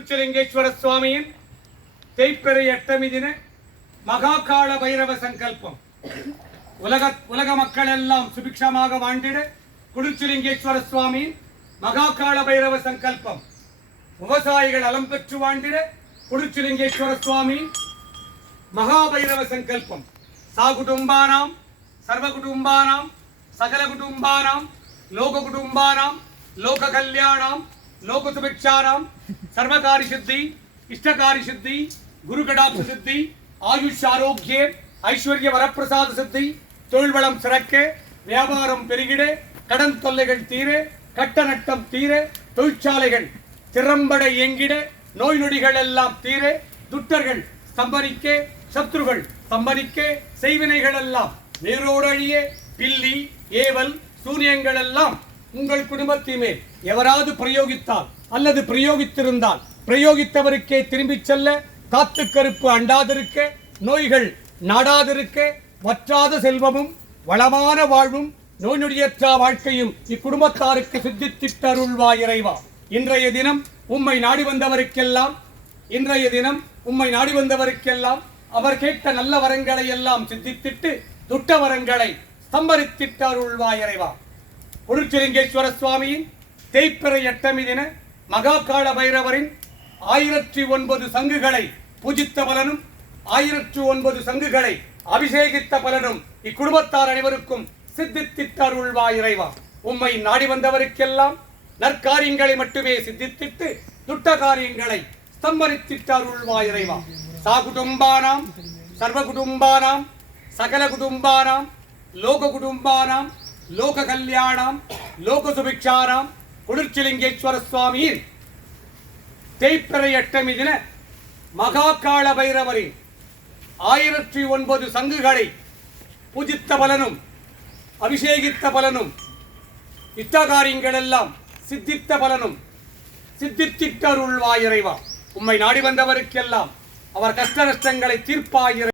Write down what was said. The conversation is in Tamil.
ಕುರುಚಲಿಂಗೇಶ್ವರ ಸ್ವಾಮಿயின் தேய்பிறை எட்டமி தின மகாகால பைரவ சங்கல்பம். உலக மக்கள் எல்லாம் சுபிக்ஷமாக வாழ்ந்திட குருச்சலிங்கேஸ்வர சுவாமியின் மகாகால பைரவ சங்கல்பம். விவசாயிகள் நலம் பெற்று வாழ்ந்திட குருச்சலிங்கேஸ்வர சுவாமியின் மகாபைரவ சங்கல்பம். சாகுடும்பானாம் சர்வகுடும்பானாம் சகல குடும்பானாம் லோக குடும்பானாம் லோக கல்யாணாம் லோக சுபிக்ஷானாம் சர்வகாரி சித்தி இஷ்டகாரி சித்தி குரு கடாட்ச சித்தி ஆயுஷ் ஆரோக்கிய ஐஸ்வர்ய வரப்பிரசாத சித்தி தொழில் வளம் சிறக்க வியாபாரம் பெருகிட கடன் தொல்லைகள் தீர கட்ட நட்டம் தீர தொழிற்சாலைகள் திறம்பட இயங்கிட நோய் நொடிகள் எல்லாம் தீர துட்டர்கள் சம்பரிக்க சத்ருகள் சம்பரிக்க செய்வினைகள் எல்லாம் வேரோடழிய பில்லி ஏவல் சூரியங்கள் எல்லாம் உங்கள் குடும்பத்தின் மேல் எவராது பிரயோகித்தால் அல்லது பிரயோகித்திருந்தால் பிரயோகித்தவருக்கே திரும்பிச் செல்ல காத்து கருப்பு அண்டாதிருக்க நோய்கள் நாடாதிருக்க வற்றாத செல்வமும் வளமான வாழ்வும் நோய் நொடியற்ற வாழ்க்கையும் இக்குடும்பத்தாருக்கு சித்தித்திட்டருள்வாய் இறைவா. இன்றைய தினம் உம்மை நாடி வந்தவருக்கெல்லாம் அவர் கேட்ட நல்ல வரங்களை எல்லாம் சித்தித்திட்டு துட்ட வரங்களை ஸ்தம்பரித்திட்டு அருள்வாய் இறைவா. குருச்சலிங்கேஸ்வர சுவாமியின் தேய்பிறை எட்டமி தின மகாகால பைரவரின் 1009 சங்குகளை பூஜித்த பலனும் 1009 சங்குகளை அபிஷேகித்த பலனும் இக்குடும்பத்தார் அனைவருக்கும் சித்தித்திட்டருள்வாய் இறைவா. உம்மை நாடி வந்தவருக்கெல்லாம் நற்காரியங்களை மட்டுமே சித்தித்திட்டு துட்ட காரியங்களை ஸ்தம்பரித்திட்டருள்வாய் இறைவா. சாகுடும்பானாம் சர்வகுடும்பானாம் சகல குடும்பானாம் லோக குடும்பானாம் லோக கல்யாணாம் லோக சுபிக்ஷானாம் குருச்சலிங்கேஸ்வர சுவாமியின் தேய்பிறை எட்டமி தின மகாகால பைரவரின் 1009 சங்குகளை பூஜித்த பலனும் அபிஷேகித்த பலனும் இஷ்டகாரியங்கள் எல்லாம் சித்தித்த பலனும் சித்தித்திட்டருள்வாய் இறைவா. உம்மை நாடி வந்தவருக்கெல்லாம் அவர் கஷ்ட நஷ்டங்களை தீர்ப்பாய்.